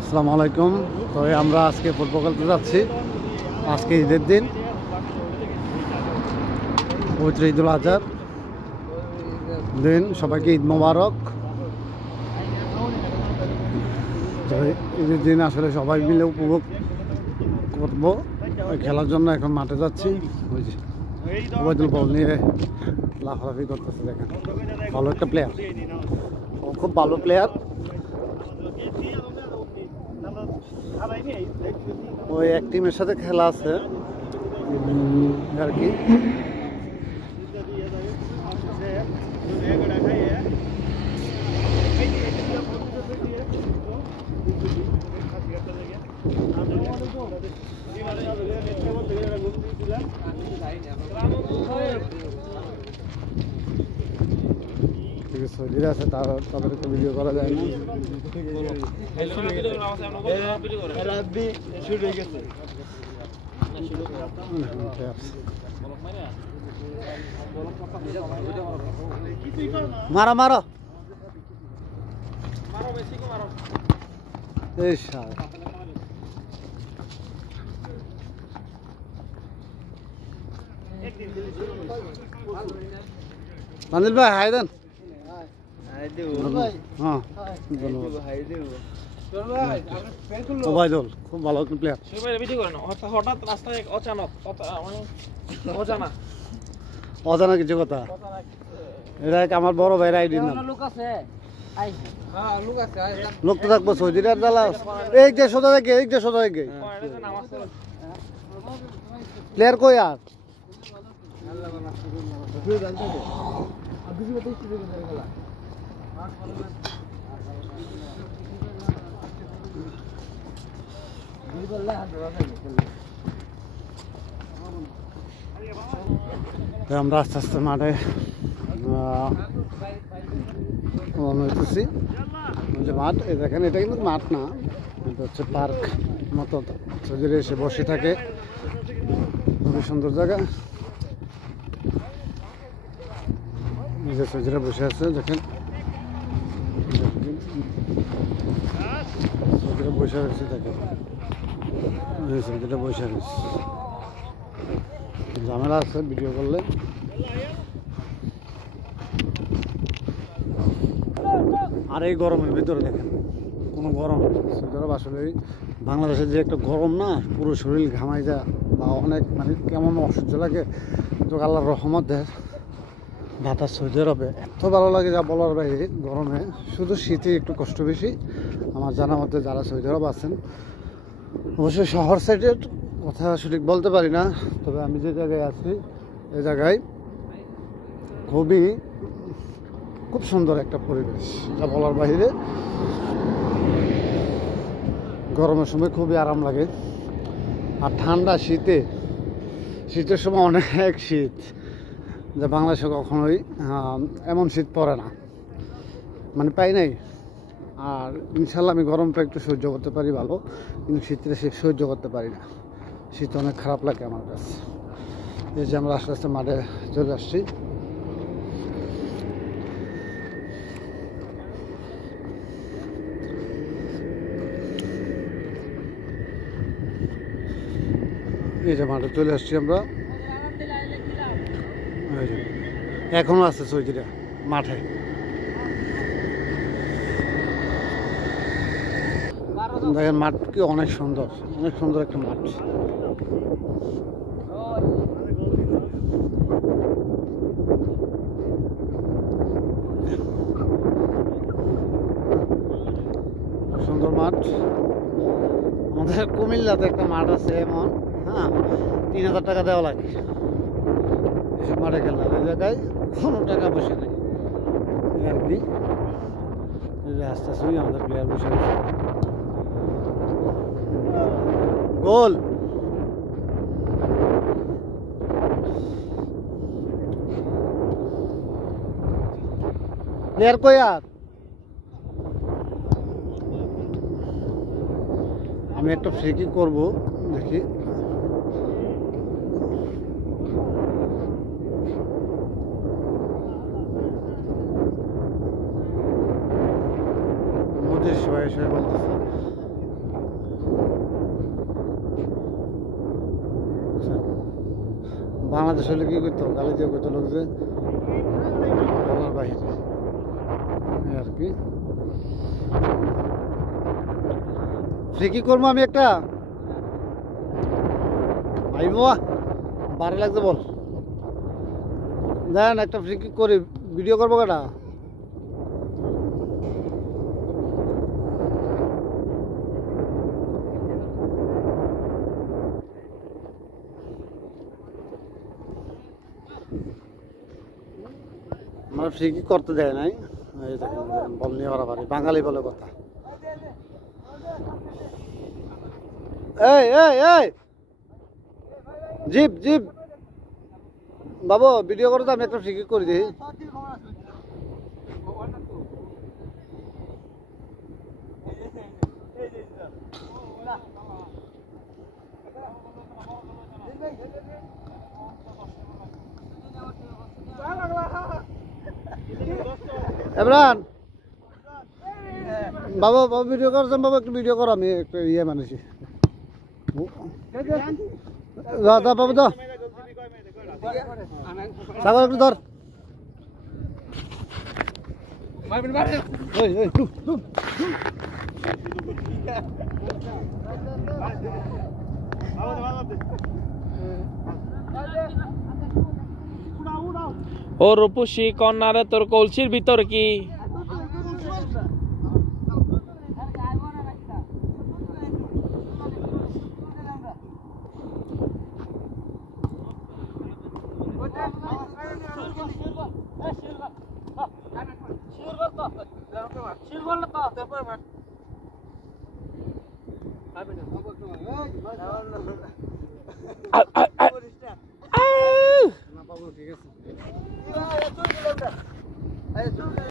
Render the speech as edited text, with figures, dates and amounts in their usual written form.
আসসালামু আলাইকুম। তো আমরা আজকে ফুটবল খেলতে যাচ্ছি। আজকে ঈদের দিন, পবিত্র ঈদুল আজহার দিন। সবাইকে ঈদ মোবারক। তো ঈদের দিন আসলে সবাই মিলে উপভোগ করবো। খেলার জন্য এখন মাঠে যাচ্ছি। ওই যে ওবায়দুল বল নিয়ে লাফালাফি করতেছে, দেখেন। ভালো একটা প্লেয়ার, খুব ভালো প্লেয়ার। ওই এক টিমের সাথে খেলা আছে আর কি। সৌদিরা আছে, তাদেরকে ভিডিও করা যায় না। মারো মারো, এই মানিল ভাই হাই দেন। হ্যাঁ, ওবায়দুল খুব ভালো প্লেয়ার। হঠাৎ রাস্তায় অচানক অজানা কিছু কথা। এটা আমার বড় ভাইয়ের আইডি নাম। লোক তো থাকবো সৌদিরার জ্বালা। এই যে সোজা থেকে, এই যে সোজা থেকে প্লেয়ার কই আর আমরা আস্তে আস্তে মাঠে হইতেছি। যে মাঠ, এই দেখেন, এটা কিন্তু মাঠ না, এটা হচ্ছে পার্ক মতো। সৌদিরা এসে বসে থাকে, খুবই সুন্দর জায়গা। এই যে সৌদিরা বসে আছে, দেখেন সৌদিরা বসে রয়েছে, দেখেন সৌদিরা বসে রয়েছে। ঝামেলা আছে ভিডিও করলে। আর এই গরমের ভিতরে দেখেন কোনো গরম। সৌদি আরব আসলে বাংলাদেশের যে একটা গরম না, পুরো শরীর ঘামাই যায় বা অনেক মানে কেমন অসহ্য লাগে। তো আল্লাহর রহমতের বাতাস সৌদি আরবে এত ভালো লাগে যা বলার বাইরে। গরমে শুধু শীতে একটু কষ্ট বেশি। আমার জানা মতে যারা সৌদি আরব আছেন, অবশ্যই শহর সাইডের কথা সঠিক বলতে পারি না, তবে আমি যে জায়গায় আছি এই জায়গায় খুব সুন্দর একটা পরিবেশ, যা বলার বাইরে। গরমের সময় খুবই আরাম লাগে। আর ঠান্ডা শীতের সময় অনেক শীত, যা বাংলাদেশে কখনোই এমন শীত পড়ে না, মানে পাই নাই। আর ইনশাল্লাহ আমি গরমটা একটু সহ্য করতে পারি ভালো, কিন্তু শীতটা সহ্য করতে পারি না। শীত অনেক খারাপ লাগে আমার কাছে। এই যে আমরা আস্তে আস্তে মাঠে চলে আসছি। এই যে মাঠে চলে আসছি আমরা। এখনো আছে সৌদিরা মাঠে। দেখেন মাঠ কি অনেক সুন্দর, অনেক সুন্দর একটা মাঠ। সুন্দর মাঠ। আমাদের কুমিল্লাতে একটা মাঠ আছে এমন, হ্যাঁ, 3000 টাকা দেওয়া লাগে এসব মাঠে খেললাম। এই জায়গায় কোনো টাকা পয়সা নেই আর কি। আস্তে আস্তে আমাদের প্লেয়ার বসে গেছে। গোল প্লেয়ার কই আর। আমি একটা ফ্রি কিক করবো, দেখি। সবাই বলতেছে বাংলাদেশ হলে কি করতো, গালি দিয়ে করতো লোক যে বলার বাহিরে এই আর কি। ফ্রি কি করবো আমি একটা ভাই বাবা বারে লাগছে বল, দেন একটা ফ্রি কিক করি, ভিডিও করবো কেটা। আমরা ফ্রি কিক করতে দেয় নাই, এই দেখেন বল নিয়ে বাড়াবাড়ি, বাঙালি বলে কথা। এই এই এই জিপ জিপ বাবু ভিডিও করো তো, আমি একটা ফ্রি কিক করে দিই। ইমরান বাবু বাবু ভিডিও করছেন, বাবু একটু ভিডিও করো, আমি একটু ইয়ে মানেছি। দাদা বাবু দাও সাগর একটু ধর। ওই ওই টুক টুক ও রূপসী কন্যারে তোর কলসির ভিতর কি ঠিক আছে।